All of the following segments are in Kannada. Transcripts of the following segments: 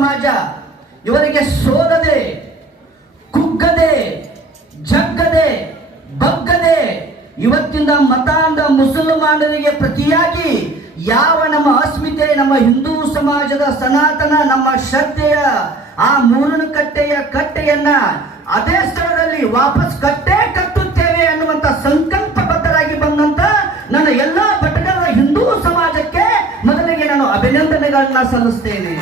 ಸಮಾಜ ಇವರಿಗೆ ಸೋಲದೆ, ಕುಗ್ಗದೆ, ಜಗ್ಗದೆ, ಬಗ್ಗದೆ ಇವತ್ತಿನ ಮತಾಂಧ ಮುಸಲ್ಮಾನರಿಗೆ ಪ್ರತಿಯಾಗಿ ಯಾವ ನಮ್ಮ ಅಸ್ಮಿತೆ, ನಮ್ಮ ಹಿಂದೂ ಸಮಾಜದ ಸನಾತನ, ನಮ್ಮ ಶ್ರದ್ಧೆಯ ಆ ಮೂರನ ಕಟ್ಟೆಯನ್ನ ಅದೇ ಸ್ಥಳದಲ್ಲಿ ವಾಪಸ್ ಕಟ್ಟುತ್ತೇವೆ ಅನ್ನುವಂತ ಸಂಕಲ್ಪಬದ್ಧರಾಗಿ ಬಂದಂತ ನನ್ನ ಎಲ್ಲಾ ಭಟಕಳ ಹಿಂದೂ ಸಮಾಜಕ್ಕೆ ಮೊದಲಿಗೆ ನಾನು ಅಭಿನಂದನೆಗಳನ್ನ ಸಲ್ಲಿಸ್ತೇನೆ.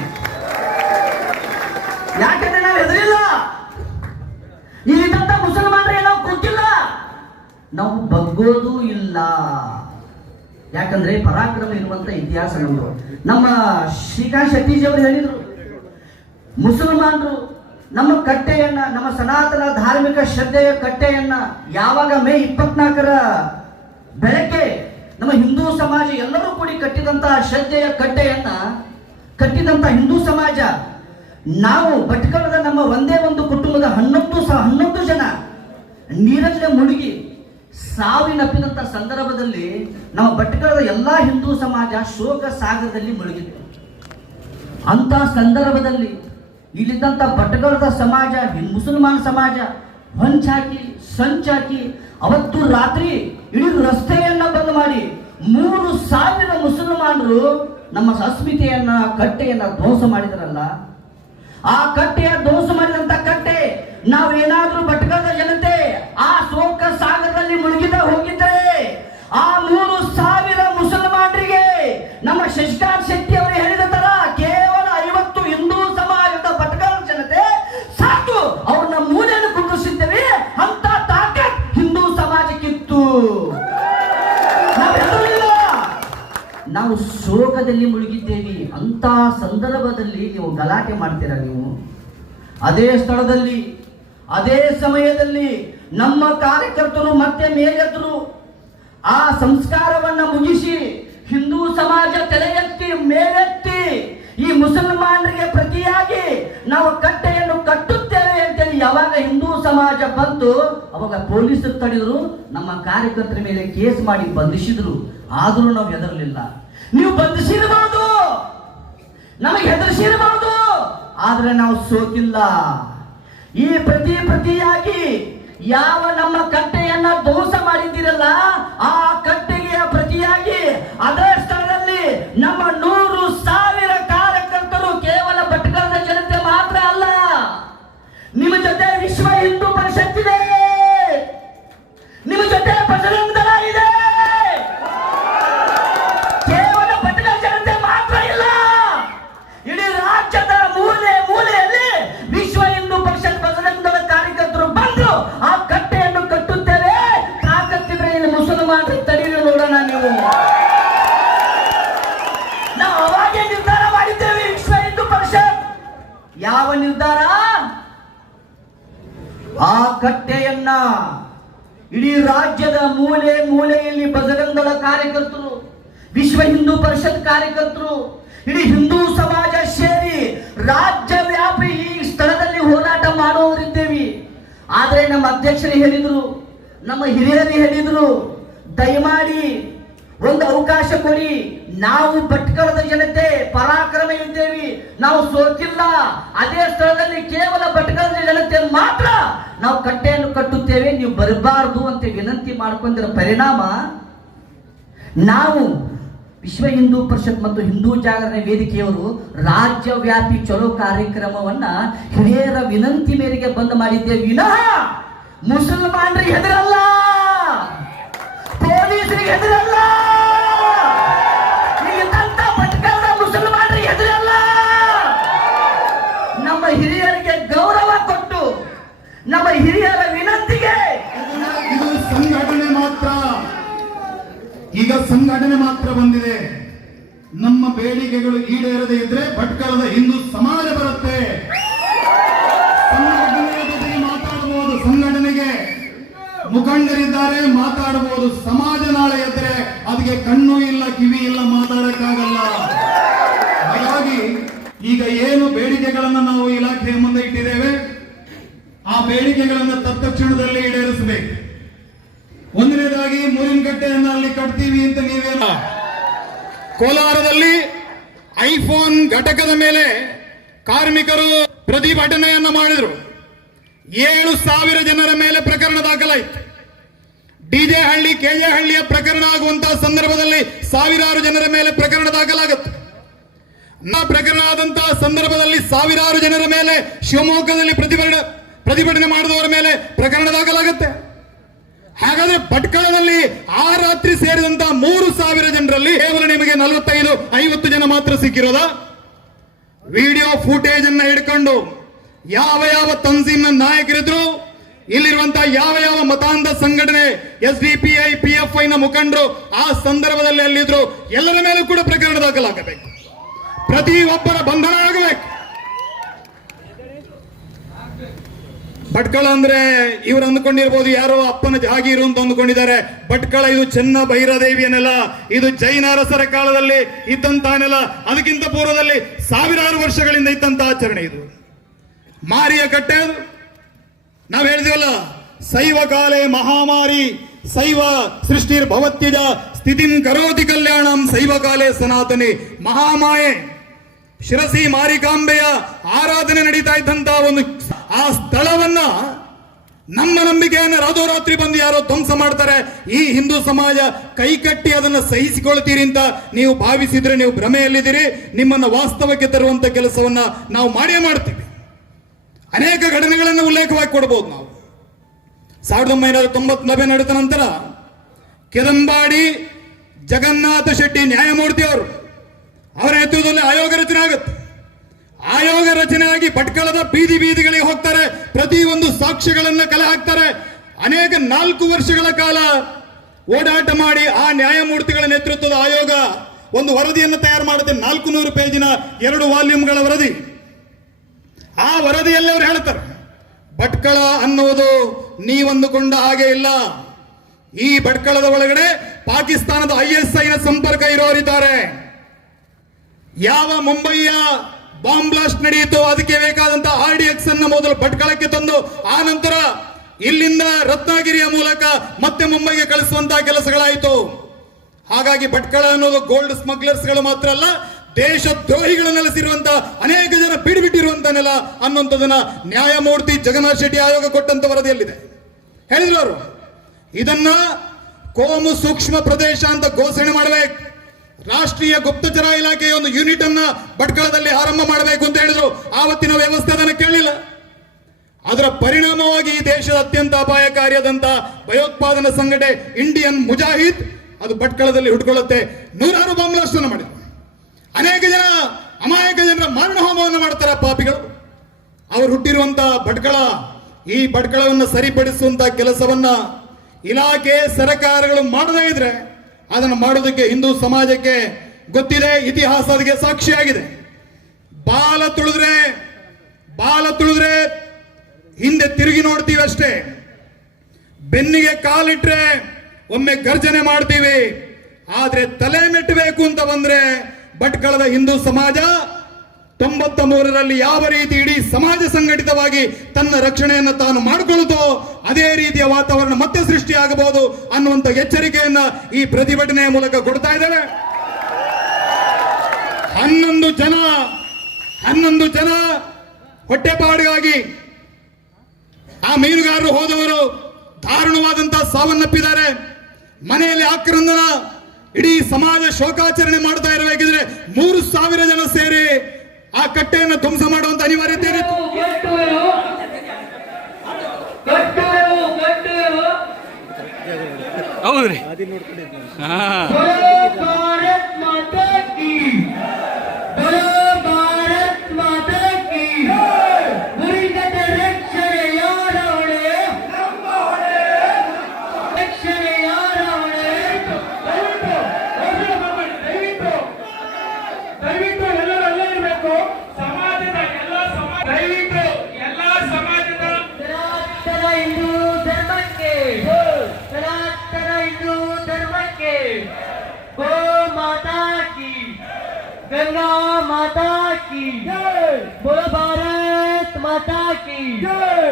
ಯಾಕಂದ್ರೆ ನಾವು ಹೆದರಿಲ್ಲ, ಇಲ್ಲಿದ್ದಂತ ಮುಸಲ್ಮಾನರಿಗೆ ನಾವು ಕುಗ್ಗಿಲ್ಲ, ನಾವು ಬಗ್ಗೋದು ಇಲ್ಲ. ಯಾಕಂದ್ರೆ ಪರಾಕ್ರಮ ಇರುವಂತ ಇತಿಹಾಸ ನಮ್ಮದು. ನಮ್ಮ ಶ್ರೀಕಾಂತ್ ಶೆಟ್ಟಿಜಿ ಅವರು ಹೇಳಿದ್ರು, ಮುಸಲ್ಮಾನರು ನಮ್ಮ ಕಟ್ಟೆಯನ್ನ, ನಮ್ಮ ಸನಾತನ ಧಾರ್ಮಿಕ ಶ್ರದ್ಧೆಯ ಕಟ್ಟೆಯನ್ನ ಯಾವಾಗ ಮೇ 24ರ ಬೆಳಗ್ಗೆ ನಮ್ಮ ಹಿಂದೂ ಸಮಾಜ ಎಲ್ಲರೂ ಕೂಡಿ ಕಟ್ಟಿದಂತಹ ಶ್ರದ್ಧೆಯ ಕಟ್ಟೆಯನ್ನ ಕಟ್ಟಿದಂತ ಹಿಂದೂ ಸಮಾಜ, ನಾವು ಭಟ್ಕಳದ ನಮ್ಮ ಒಂದೇ ಒಂದು ಕುಟುಂಬದ 11 ಜನ ನೀರಲ್ಲೇ ಮುಳುಗಿ ಸಾವಿನಪ್ಪಿದಂತ ಸಂದರ್ಭದಲ್ಲಿ ನಮ್ಮ ಭಟ್ಕಳದ ಎಲ್ಲಾ ಹಿಂದೂ ಸಮಾಜ ಶೋಕ ಸಾಗರದಲ್ಲಿ ಮುಳುಗಿತ್ತು. ಅಂತ ಸಂದರ್ಭದಲ್ಲಿ ಇಲ್ಲಿದ್ದಂಥ ಭಟ್ಕಳದ ಸಮಾಜ, ಮುಸಲ್ಮಾನ್ ಸಮಾಜ ಹೊಂಚಾಕಿ ಸಂಚಾಕಿ ಅವತ್ತು ರಾತ್ರಿ ಇಡೀ ರಸ್ತೆಯನ್ನ ಬಂದ್ ಮಾಡಿ 3,000 ಮುಸಲ್ಮಾನರು ನಮ್ಮ ಅಸ್ಮಿತೆಯನ್ನ ಕಟ್ಟೆಯನ್ನ ಧ್ವಂಸ ಮಾಡಿದ್ರಲ್ಲ. ಆ ಕಟ್ಟೆಯ ಧ್ವಂಸ ಮಾಡಿದಂತ ಕಟ್ಟೆ ನಾವೇನಾದ್ರೂ ಭಟ್ಕಳದ ಜನತೆ ಆ ಶೋಕ ಸಾಗರದಲ್ಲಿ ಮುಳುಗಿದ ಹೋಗಿದ್ರೆ ಆ 3,000 ಮುಸಲ್ಮಾನರಿಗೆ ನಮ್ಮ ಶಶಿಕಾಂತ್ ಶೆಟ್ಟಿ ಅವರು ಹೇಳಿದ ತರ ಕೇವಲ 50 ಹಿಂದೂ ಸಮಾಜದ ಭಟ್ಕಳ ಜನತೆ ಸಾಕು, ಅವ್ರನ್ನ ಮೂಲೆಯನ್ನು ಕುಂದಿಸಿದ್ದೇವೆ ಅಂತ ತಾಕತ್ ಹಿಂದೂ ಸಮಾಜಕ್ಕಿತ್ತು. ನಾವು ಶೋಕದಲ್ಲಿ ಮುಳುಗಿದ್ದೇವೆ. ಅಂತ ಸಂದರ್ಭದಲ್ಲಿ ನೀವು ಗಲಾಟೆ ಮಾಡ್ತೀರಾ? ನೀವು ಅದೇ ಸ್ಥಳದಲ್ಲಿ ಅದೇ ಸಮಯದಲ್ಲಿ ನಮ್ಮ ಕಾರ್ಯಕರ್ತರು ಮತ್ತೆ ಮೇಲೆದ್ರು ಆ ಸಂಸ್ಕಾರವನ್ನ ಮುಗಿಸಿ ಹಿಂದೂ ಸಮಾಜ ತಲೆ ಎತ್ತಿ ಮೇಲೆತ್ತಿ ಈ ಮುಸಲ್ಮಾನರಿಗೆ ಪ್ರತಿಯಾಗಿ ನಾವು ಕಟ್ಟೆಯನ್ನು ಕಟ್ಟುತ್ತೇವೆ ಅಂತೇಳಿ ಯಾವಾಗ ಹಿಂದೂ ಸಮಾಜ ಬಂತು, ಅವಾಗ ಪೊಲೀಸರು ತಡೆದ್ರು, ನಮ್ಮ ಕಾರ್ಯಕರ್ತರ ಮೇಲೆ ಕೇಸ್ ಮಾಡಿ ಬಂಧಿಸಿದ್ರು. ಆದ್ರೂ ನಾವು ಹೆದರಲಿಲ್ಲ. ನೀವು ಬಂಧಿಸಿರಬಹುದು, ನಮಗೆ ಹೆದರಿಸಿರಬಹುದು, ಆದ್ರೆ ನಾವು ಸೋತಿಲ್ಲ. ಈ ಪ್ರತಿಯಾಗಿ ಯಾವ ನಮ್ಮ ಕಟ್ಟೆಯನ್ನ ಧ್ವಂಸ ಮಾಡಿದ್ದೀರಲ್ಲ, ಆ ಕಟ್ಟೆಗೆ ಪ್ರತಿಯಾಗಿ ಅದೇ ಸ್ಥಳದಲ್ಲಿ ನಮ್ಮ 100,000 ಕಾರ್ಯಕರ್ತರು, ಕೇವಲ ಭಟ್ಕಳದ ಜನತೆ ಮಾತ್ರ ಅಲ್ಲ, ನಿಮ್ಮ ಜೊತೆ ವಿಶ್ವ ಹಿಂದೂ ಪರಿಷತ್ ಇದೆ, ನಿಮ್ಮ ಜೊತೆ ಬಜರಂಗ ದಳ ಇದೆ. ಕೇವಲ ಭಟ್ಕಳ ಜನತೆ ಮಾತ್ರ ಇಲ್ಲ, ಇಡೀ ರಾಜ್ಯದ ಮೂಲೆಯಲ್ಲಿ ವಿಶ್ವ ಹಿಂದೂ ಪರಿಷತ್ ಬಜರಂಗ ದಳ ಕಾರ್ಯಕರ್ತರು ಬಂದು ಆ ಕಟ್ಟೆಯನ್ನು ಕಟ್ಟುತ್ತೇವೆ. ತಾಕತ್ತಿದ್ರೆ ಇಲ್ಲಿ ಮುಸಲ್ಮಾನರಿಗೆ ತಡೆಯಲು ನೋಡೋಣ. ನೀವು ನಾವು ಅವಾಗೇ ನಿರ್ಧಾರ ಮಾಡಿದ್ದೇವೆ. ವಿಶ್ವ ಹಿಂದೂ ಪರಿಷತ್ ಯಾವ ನಿರ್ಧಾರ? ಆ ಕಟ್ಟೆಯನ್ನ ಇಡೀ ರಾಜ್ಯದ ಮೂಲೆಯಲ್ಲಿ ಬಜರಂಗ ದಳ ಕಾರ್ಯಕರ್ತರು, ವಿಶ್ವ ಹಿಂದೂ ಪರಿಷತ್ ಕಾರ್ಯಕರ್ತರು, ಇಡೀ ಹಿಂದೂ ಸಮಾಜ ಸೇರಿ ರಾಜ್ಯ ವ್ಯಾಪಿ ಈ ಸ್ಥಳದಲ್ಲಿ ಹೋರಾಟ ಮಾಡುವವರಿದ್ದೇವೆ. ಆದ್ರೆ ನಮ್ಮ ಅಧ್ಯಕ್ಷರು ಹೇಳಿದ್ರು, ನಮ್ಮ ಹಿರಿಯರು ಹೇಳಿದ್ರು, ದಯಮಾಡಿ ಒಂದು ಅವಕಾಶ ಕೊಡಿ, ನಾವು ಭಟ್ಕಳದ ಜನತೆ ಪರಾಕ್ರಮ ಇದ್ದೇವೆ, ನಾವು ಸೋತಿಲ್ಲ. ಅದೇ ಸ್ಥಳದಲ್ಲಿ ಕೇವಲ ಭಟ್ಕಳದ ಜನತೆ ಮಾತ್ರ ನಾವು ಕಟ್ಟೆಯನ್ನು ಕಟ್ಟುತ್ತೇವೆ, ನೀವು ಬರಬಾರದು ಅಂತ ವಿನಂತಿ ಮಾಡ್ಕೊಂಡಿರೋ ಪರಿಣಾಮ ನಾವು ವಿಶ್ವ ಹಿಂದೂ ಪರಿಷತ್ ಮತ್ತು ಹಿಂದೂ ಜಾಗರಣೆ ವೇದಿಕೆಯವರು ರಾಜ್ಯ ವ್ಯಾಪಿ ಚಲೋ ಕಾರ್ಯಕ್ರಮವನ್ನ ಹಿರಿಯರ ವಿನಂತಿ ಮೇರೆಗೆ ಬಂದ್ ಮಾಡಿದ್ದೇವೆ. ವಿನಃ ಮುಸಲ್ಮಾನರಿಗೆ ಹೆದರಲ್ಲ, ಪೊಲೀಸರಿಗೆ ಹೆದರಲ್ಲ, ಭಟ್ಕಳದ ಮುಸಲ್ಮಾನರಿಗೆ ಹೆದರಲ್ಲ. ನಮ್ಮ ಹಿರಿಯರಿಗೆ ಗೌರವ ಕೊಟ್ಟು ನಮ್ಮ ಹಿರಿಯರ ವಿನಂತಿಗೆ ಇದು ಸಂಘಟನೆ ಮಾತ್ರ. ಈಗ ಸಂಘಟನೆ ಮಾತ್ರ ಬಂದಿದೆ. ನಮ್ಮ ಬೇಡಿಕೆಗಳು ಈಡೇರದೇ ಇದ್ರೆ ಭಟ್ಕಳದ ಹಿಂದೂ ಸಮಾಜ ಬರುತ್ತೆ. ಸಂಘಟನೆಯ ಜೊತೆಗೆ ಮಾತಾಡಬಹುದು, ಸಂಘಟನೆಗೆ ಮುಖಂಡರಿದ್ದಾರೆ, ಮಾತಾಡಬಹುದು. ಸಮಾಜ ನಾಳೆ ಎದ್ರೆ ಅದಕ್ಕೆ ಕಣ್ಣು ಇಲ್ಲ, ಕಿವಿ ಇಲ್ಲ, ಮಾತಾಡಕ್ಕಾಗಲ್ಲ. ಹಾಗಾಗಿ ಈಗ ಏನು ಬೇಡಿಕೆಗಳನ್ನು ನಾವು ಇಲಾಖೆಯ ಮುಂದೆ ಇಟ್ಟಿದ್ದೇವೆ, ಆ ಬೇಡಿಕೆಗಳನ್ನು ತತ್ಕ್ಷಣದಲ್ಲಿ ಈಡೇರಿಸಬೇಕು. ಒಂದನೇದಾಗಿ ಮೂರಿನ ಕಟ್ಟೆಯನ್ನು ಅಲ್ಲಿ ಕಟ್ತೀವಿ ಅಂತ ನೀವೇನ ಕೋಲಾರದಲ್ಲಿ ಐಫೋನ್ ಘಟಕದ ಮೇಲೆ ಕಾರ್ಮಿಕರು ಪ್ರತಿಭಟನೆಯನ್ನ ಮಾಡಿದ್ರು. 7,000 ಜನರ ಮೇಲೆ ಪ್ರಕರಣ ದಾಖಲಾಯಿತು. ಡಿಜೆ ಹಳ್ಳಿ, ಕೆಜೆ ಹಳ್ಳಿಯ ಪ್ರಕರಣ ಆಗುವಂತಹ ಸಂದರ್ಭದಲ್ಲಿ ಸಾವಿರಾರು ಜನರ ಮೇಲೆ ಪ್ರಕರಣ ದಾಖಲಾಗುತ್ತೆ. ಪ್ರಕರಣ ಆದಂತಹ ಸಂದರ್ಭದಲ್ಲಿ ಸಾವಿರಾರು ಜನರ ಮೇಲೆ ಶಿವಮೊಗ್ಗದಲ್ಲಿ ಪ್ರತಿಭಟನೆ ಮಾಡಿದವರ ಮೇಲೆ ಪ್ರಕರಣ ದಾಖಲಾಗುತ್ತೆ. ಹಾಗಾದ್ರೆ ಭಟ್ಕಳದಲ್ಲಿ ಆ ರಾತ್ರಿ ಸೇರಿದಂತಹ 3,000 ಜನರಲ್ಲಿ ಕೇವಲ ನಿಮಗೆ 45-50 ಜನ ಮಾತ್ರ ಸಿಕ್ಕಿರೋದ? ವಿಡಿಯೋ ಫೂಟೇಜ್ ಅನ್ನ ಹಿಡ್ಕೊಂಡು ಯಾವ ತನ್ಜೀಮ್ನ ನಾಯಕರಿದ್ರು, ಇಲ್ಲಿರುವಂತಹ ಯಾವ ಮತಾಂಧ ಸಂಘಟನೆ SDPI PFI ನ ಮುಖಂಡರು ಆ ಸಂದರ್ಭದಲ್ಲಿ ಅಲ್ಲಿದ್ರು, ಎಲ್ಲರ ಮೇಲೂ ಕೂಡ ಪ್ರಕರಣ ದಾಖಲಾಗಬೇಕು. ಪ್ರತಿಯೊಬ್ಬರ ಬಂಧನ ಆಗಬೇಕು. ಭಟ್ಕಳ ಅಂದ್ರೆ ಇವರು ಅಂದ್ಕೊಂಡಿರ್ಬೋದು ಯಾರೋ ಅಪ್ಪನ ಜಾಗೀರು ಅಂತ ಅಂದ್ಕೊಂಡಿದ್ದಾರೆ. ಭಟ್ಕಳ ಇದು ಚೆನ್ನ ಭೈರದೇವಿಯ ನೆಲ, ಇದು ಜೈನ ಅರಸರ ಕಾಲದಲ್ಲಿ ಇದ್ದಂತಹ ನೆಲ, ಅದಕ್ಕಿಂತ ಪೂರ್ವದಲ್ಲಿ ಸಾವಿರಾರು ವರ್ಷಗಳಿಂದ ಇದ್ದಂತಹ ಆಚರಣೆ ಇದು. ಮಾರಿಯ ಕಟ್ಟೆ ಅದು. ನಾವು ಹೇಳಿದ್ವಲ್ಲ, ಶೈವ ಕಾಲೇ ಮಹಾಮಾರಿ ಶೈವ ಸೃಷ್ಟಿರ್ ಭವತ್ಯಜ ಸ್ಥಿತಿಂ ಕರೋತಿ ಕಲ್ಯಾಣಂ ಶೈವ ಕಾಲೇ ಸನಾತನಿ. ಮಹಾಮಾಯೆ ಶಿರಸಿ ಮಾರಿಕಾಂಬೆಯ ಆರಾಧನೆ ನಡೀತಾ ಇದ್ದಂತಹ ಒಂದು ಆ ಸ್ಥಳವನ್ನ ನಮ್ಮ ನಂಬಿಕೆಯನ್ನು ರಾತ್ರಿ ಬಂದು ಯಾರೋ ಧ್ವಂಸ ಮಾಡ್ತಾರೆ. ಈ ಹಿಂದೂ ಸಮಾಜ ಕೈಕಟ್ಟಿ ಅದನ್ನು ಸಹಿಸಿಕೊಳ್ತೀರಿ ಅಂತ ನೀವು ಭಾವಿಸಿದ್ರೆ ನೀವು ಭ್ರಮೆಯಲ್ಲಿದ್ದೀರಿ. ನಿಮ್ಮನ್ನ ವಾಸ್ತವಕ್ಕೆ ತರುವಂತ ಕೆಲಸವನ್ನ ನಾವು ಮಾಡೇ ಮಾಡ್ತೀವಿ. ಅನೇಕ ಘಟನೆಗಳನ್ನು ಉಲ್ಲೇಖವಾಗಿ ಕೊಡಬಹುದು ನಾವು. 1990 ನಡೆದ ನಂತರ ಕೆರಂಬಾಡಿ ಜಗನ್ನಾಥ ಶೆಟ್ಟಿ ನ್ಯಾಯಮೂರ್ತಿ ಅವರು ಅವರ ನೇತೃತ್ವದಲ್ಲಿ ಆಯೋಗ ರಚನೆ ಆಗುತ್ತೆ. ಆಯೋಗ ರಚನೆ ಆಗಿ ಭಟ್ಕಳದ ಬೀದಿಗಳಿಗೆ ಹೋಗ್ತಾರೆ. ಪ್ರತಿಯೊಂದು ಸಾಕ್ಷ್ಯಗಳನ್ನ ಕಲೆ ಹಾಕ್ತಾರೆ. ಅನೇಕ 4 ವರ್ಷಗಳ ಕಾಲ ಓಡಾಟ ಮಾಡಿ ಆ ನ್ಯಾಯಮೂರ್ತಿಗಳ ನೇತೃತ್ವದ ಆಯೋಗ ಒಂದು ವರದಿಯನ್ನು ತಯಾರು ಮಾಡುತ್ತೆ. 400 ಪೇಜಿನ 2 ವಾಲ್ಯೂಮ್ಗಳ ವರದಿ. ಆ ವರದಿಯಲ್ಲಿ ಅವರು ಹೇಳ್ತಾರೆ, ಭಟ್ಕಳ ಅನ್ನುವುದು ನೀವಂದುಕೊಂಡ ಹಾಗೆ ಇಲ್ಲ. ಈ ಭಟ್ಕಳದ ಒಳಗಡೆ ಪಾಕಿಸ್ತಾನದ ISI ನ ಸಂಪರ್ಕ ಇರೋರಿದ್ದಾರೆ. ಯಾವ ಮುಂಬಯಿಯ ಬಾಂಬ್ ಬ್ಲಾಸ್ಟ್ ನಡೆಯಿತು ಅದಕ್ಕೆ ಬೇಕಾದಂತಹ RDX ಅನ್ನ ಮೊದಲು ಭಟ್ಕಳಕ್ಕೆ ತಂದು ಆ ನಂತರ ಇಲ್ಲಿಂದ ರತ್ನಗಿರಿಯ ಮೂಲಕ ಮತ್ತೆ ಮುಂಬೈಗೆ ಕಳಿಸುವಂತಹ ಕೆಲಸಗಳಾಯಿತು. ಹಾಗಾಗಿ ಭಟ್ಕಳ ಅನ್ನೋದು ಗೋಲ್ಡ್ ಸ್ಮಗ್ಲರ್ಸ್ಗಳು ಮಾತ್ರ ಅಲ್ಲ, ದೇಶದ್ರೋಹಿಗಳು ನೆಲೆಸಿರುವಂತಹ ಅನೇಕ ಜನ ಬಿಡುಬಿಟ್ಟಿರುವಂತಹ ನೆಲ ಅನ್ನುವಂಥದ್ದನ್ನ ನ್ಯಾಯಮೂರ್ತಿ ಜಗನ್ನಾಥ್ ಶೆಟ್ಟಿ ಆಯೋಗ ಕೊಟ್ಟಂತ ವರದಿಯಲ್ಲಿದೆ. ಹೇಳಿದ್ರು ಅವರು, ಇದನ್ನ ಕೋಮು ಸೂಕ್ಷ್ಮ ಪ್ರದೇಶ ಅಂತ ಘೋಷಣೆ ಮಾಡಬೇಕು. ರಾಷ್ಟ್ರೀಯ ಗುಪ್ತಚರ ಇಲಾಖೆಯ ಒಂದು ಯೂನಿಟ್ ಅನ್ನ ಭಟ್ಕಳದಲ್ಲಿ ಆರಂಭ ಮಾಡಬೇಕು ಅಂತ ಹೇಳಿದ್ರು. ಆವತ್ತಿನ ವ್ಯವಸ್ಥೆ ಅದನ್ನು ಕೇಳಿಲ್ಲ. ಅದರ ಪರಿಣಾಮವಾಗಿ ಈ ದೇಶದ ಅತ್ಯಂತ ಅಪಾಯಕಾರಿಯಾದಂತ ಭಯೋತ್ಪಾದನಾ ಸಂಘಟನೆ ಇಂಡಿಯನ್ ಮುಜಾಹಿದ್ ಅದು ಭಟ್ಕಳದಲ್ಲಿ ಹುಟ್ಕೊಳ್ಳುತ್ತೆ. 100 ಬಾಂಬ್ ಬ್ಲಾಸ್ಟ್ ಅನ್ನು ಮಾಡಿದ್ರು. ಅನೇಕ ಜನ ಅಮಾಯಕ ಜನರ ಮಾರಣ ಹೋಮವನ್ನು ಮಾಡ್ತಾರೆ ಪಾಪಿಗಳು. ಅವರು ಹುಟ್ಟಿರುವಂತಹ ಭಟ್ಕಳ, ಈ ಭಟ್ಕಳವನ್ನು ಸರಿಪಡಿಸುವಂತಹ ಕೆಲಸವನ್ನ ಇಲಾಖೆ ಸರ್ಕಾರಗಳು ಮಾಡದೇ ಇದ್ರೆ ಅದನ್ನು ಮಾಡೋದಕ್ಕೆ ಹಿಂದೂ ಸಮಾಜಕ್ಕೆ ಗೊತ್ತಿದೆ. ಇತಿಹಾಸ ಅದಕ್ಕೆ ಸಾಕ್ಷಿಯಾಗಿದೆ. ಬಾಲ ತುಳಿದ್ರೆ ಹಿಂದೆ ತಿರುಗಿ ನೋಡ್ತೀವಿ ಅಷ್ಟೇ. ಬೆನ್ನಿಗೆ ಕಾಲಿಟ್ರೆ ಒಮ್ಮೆ ಗರ್ಜನೆ ಮಾಡ್ತೀವಿ. ಆದ್ರೆ ತಲೆ ಮೆಟ್ಟಬೇಕು ಅಂತ ಬಂದ್ರೆ ಭಟ್ಕಳದ ಹಿಂದೂ ಸಮಾಜ 93ರಲ್ಲಿ ಯಾವ ರೀತಿ ಇಡೀ ಸಮಾಜ ಸಂಘಟಿತವಾಗಿ ತನ್ನ ರಕ್ಷಣೆಯನ್ನು ತಾನು ಮಾಡಿಕೊಳ್ಳುತ್ತೋ ಅದೇ ರೀತಿಯ ವಾತಾವರಣ ಮತ್ತೆ ಸೃಷ್ಟಿಯಾಗಬಹುದು ಅನ್ನುವಂತ ಎಚ್ಚರಿಕೆಯನ್ನ ಈ ಪ್ರತಿಭಟನೆಯ ಮೂಲಕ ಕೊಡ್ತಾ ಇದ್ದಾರೆ. 11 ಜನ ಹೊಟ್ಟೆಪಾಡಿಗಾಗಿ ಆ ಮೀನುಗಾರರು ಹೋದವರು ದಾರುಣವಾದಂತಹ ಸಾವನ್ನಪ್ಪಿದ್ದಾರೆ. ಮನೆಯಲ್ಲಿ ಆಕ್ರಂದನ, ಇಡೀ ಸಮಾಜ ಶೋಕಾಚರಣೆ ಮಾಡ್ತಾ ಇರಬೇಕಿದ್ರೆ 3,000 ಜನ ಸೇರಿ ಆ ಕಟ್ಟೆಯನ್ನು ಧ್ವಂಸ ಮಾಡುವಂತ ಅನಿವಾರ್ಯತೆ ಇತ್ತು. ಹೌದ್ರಿ. गंगा माता की जय, बोलो भारत माता की जय।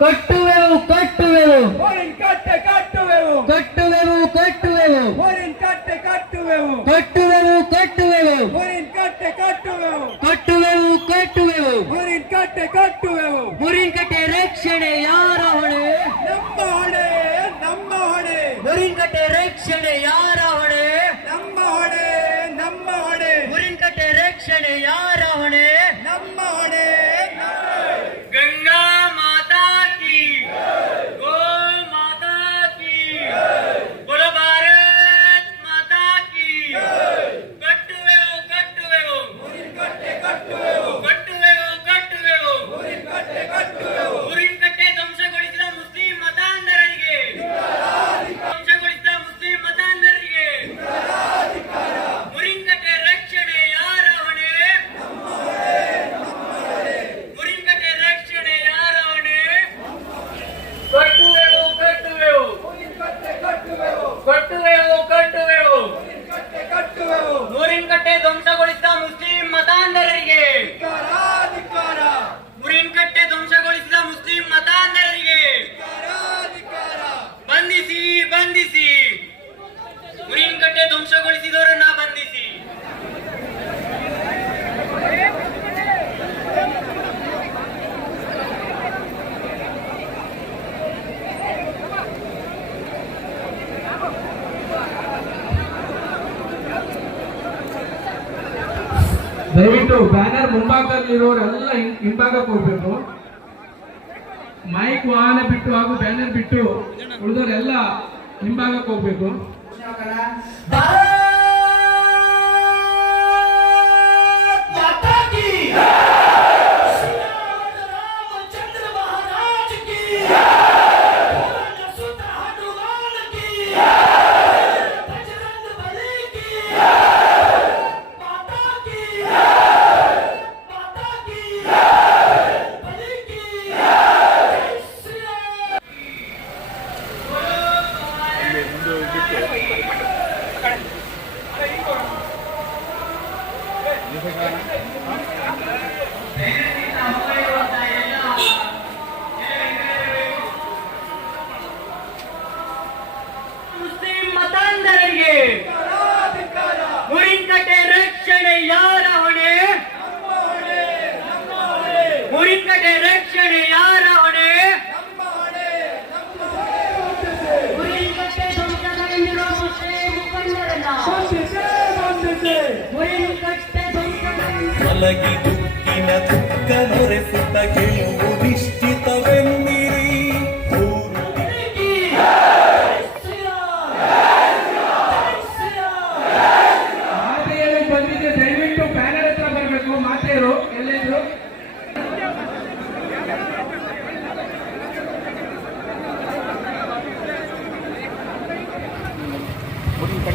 ಕಟ್ಟುವೆವು ಕಟ್ಟುವೆವು ಊರಿನ ಕಟ್ಟೆ ಕಟ್ಟುವೆವು ಕಟ್ಟುವೆವು ಕಟ್ಟುವೆವು ಊರಿನ ಕಟ್ಟೆ ಕಟ್ಟುವೆವು ಕಟ್ಟುವೆವು ಕಟ್ಟುವೆವು ಊರಿನ ಕಟ್ಟೆ ಕಟ್ಟುವೆವು ಕಟ್ಟುವೆವು ಕಟ್ಟುವೆವು ಊರಿನ ಕಟ್ಟೆ ಕಟ್ಟುವೆವು ಮುರಿನ್ಕಟ್ಟೆ ರಕ್ಷಣೆ ಯಾರ ಹೊಣೆ ನಮ್ಮ ಹೊಣೆ ನಮ್ಮ ಹೊಣೆ ಮುರಿನ್ಕಟ್ಟೆ ರಕ್ಷಣೆ ಯಾರ ಹೊಣೆ ನಮ್ಮ ಹೊಣೆ ನಮ್ಮ ಹೊಣೆ ಮುರಿನ್ಕಟ್ಟೆ ರಕ್ಷಣೆ ಯಾರ ಹೊಣೆ ನಮ್ಮ ಹೊಣೆ ಗಂಗಾ ಮಾತಾ ಕಿ ಗೋ ಮಾತಾ ಕಿ बोलो भारत माता की ಕಟ್ಟುವೆವು ಕಟ್ಟುವೆವು ಕಟ್ಟೆ ಕಟ್ಟುವೆವು ಕಟ್ಟುವೆವು ಕಟ್ಟುವೆವು ಊರಿನ ಕಟ್ಟೆ ಕಟ್ಟುವೆವು ಮುರಿನ್ಕಟ್ಟೆ ಧ್ವಂಸಗೊಳಿಸಿದ ಮುಸ್ಲಿಂ ಮತಾಂಧರಿಗೆ ಧ್ವಂಸಗೊಳಿಸಿದ ಮುಸ್ಲಿಂ ಮತಾಂಧರಿಗೆ ಮುರಿನ್ಕಟ್ಟೆ ರಕ್ಷಣೆ ಯಾರ ಹೊಣೆ ಮುರಿನ್ಕಟ್ಟೆ ರಕ್ಷಣೆ ಯಾರ ಹೊಣೆ ಕಟ್ಟುವೆವು ಕಟ್ಟುವೆವು ಕಟ್ಟೆ ಕಟ್ಟುವೆವು ಕಟ್ಟುವೆವು ಕಟ್ಟುವೆವು ಕಟ್ಟೆ ಕಟ್ಟುವೆವು ಮುರಿನ್ಕಟ್ಟೆ ಧ್ವಂಸಗೊಳಿಸಿದ ಮುಸ್ಲಿಂ ಮತಾಂಧರಿಗೆ ಅಧಿಕಾರ ಮುರಿನ್ಕಟ್ಟೆ ಧ್ವಂಸಗೊಳಿಸಿದ ಮುಸ್ಲಿಂ ಮತಾಂಧರಿಗೆ ಅಧಿಕಾರ ಬಂಧಿಸಿ ಬಂಧಿಸಿ ಮುರಿನ್ಕಟ್ಟೆ ಧ್ವಂಸಗೊಳಿಸಿದವರನ್ನ ಬಂಧಿಸಿ ದಯವಿಟ್ಟು ಬ್ಯಾನರ್ ಮುಂಭಾಗದಲ್ಲಿರೋರೆಲ್ಲ ಹಿಂಭಾಗಕ್ಕೆ ಹೋಗ್ಬೇಕು. ಮೈಕ್ ವಾಹನ ಬಿಟ್ಟು ಹಾಗೂ ಬ್ಯಾನರ್ ಬಿಟ್ಟು ಉಳಿದವರೆಲ್ಲ ಹಿಂಭಾಗಕ್ಕೆ ಹೋಗ್ಬೇಕು. माता की श्री रामचंद्र महाराज की सुत हनुमान की बजरंग बली की माता की बली की श्री राम ಮುಸ್ಲಿಂ ಮತಾಂಧರಿಗೆ ಅಧಿಕಾರ ಮುರಿನ್ಕಟ್ಟೆ ರಕ್ಷಣೆ ಯಾರ ಹೊಣೆ ಮುರಿನ್ಕಟ್ಟೆ ರಕ್ಷಣೆ ಯಾರ ಹೊಣೆ ಮುರಿನ್ಕಟ್ಟೆ ಧ್ವಂಸಗೊಂಡಿರುವ ಮುಸ್ಲಿಂ ಮುಖಂಡರನ್ನ ಮುರಿನ್ಕಟ್ಟೆ ಧ್ವಂಸಗೊಂಡಿರುವ ಮಲಗಿ ದುಃಖಿನ ದುಃಖ ನೊರೆಸುತ್ತ ಗೆಲುವು ನಿಶ್ಚಿತವೆಂದಿರಿ ಊರು ಮಾತೆಯರು ಬಂದಿದೆ, ದಯವಿಟ್ಟು ಬ್ಯಾನರ್ ಹತ್ರ ಬರಬೇಕು. ಮಾತೆಯರು ಎಲ್ಲಿದ್ರು?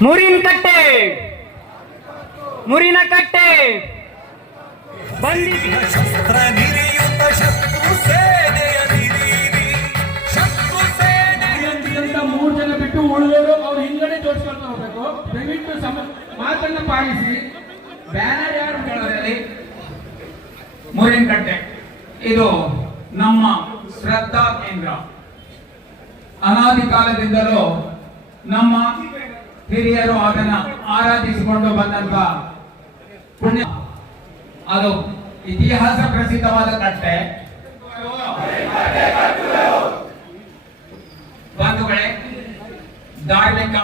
ಮುರಿನ್ಕಟ್ಟೆ ಮುರಿನಕಟ್ಟೆ ಬಂಧಿಸಿ ಶಸ್ತ್ರ ನಿರೆಯುತ್ತ ಶತ್ರು ಸೇನೆಯ ದಿರೀರಿ ಶತ್ರು ಸೇನೆಯ ಅಂತ 3 ಜನ ಬಿಟ್ಟು ಉಳಿದವರು ಅವ್ರು ಹಿಂಗಡೆ ಜೋಡಿಸ್ಕೊಳ್ತಾ ಹೋಗ್ಬೇಕು. ದಯವಿಟ್ಟು ಮಾತನ್ನ ಪಾಲಿಸಿ. ಬ್ಯಾನರ್ ಯಾರು ಕೇಳೋದ್ರಲ್ಲಿ? ಮುರಿನ್ಕಟ್ಟೆ ಇದು ನಮ್ಮ ಶ್ರದ್ಧಾ ಕೇಂದ್ರ. ಅನಾದಿ ಕಾಲದಿಂದಲೂ ನಮ್ಮ ಹಿರಿಯರು ಅದನ್ನ ಆರಾಧಿಸಿಕೊಂಡು ಬಂದಂತ ಪುಣ್ಯ, ಅದು ಇತಿಹಾಸ ಪ್ರಸಿದ್ಧವಾದ ಕಟ್ಟೆ. ಬಂಧುಗಳೇ, ಧಾರ್ಮಿಕ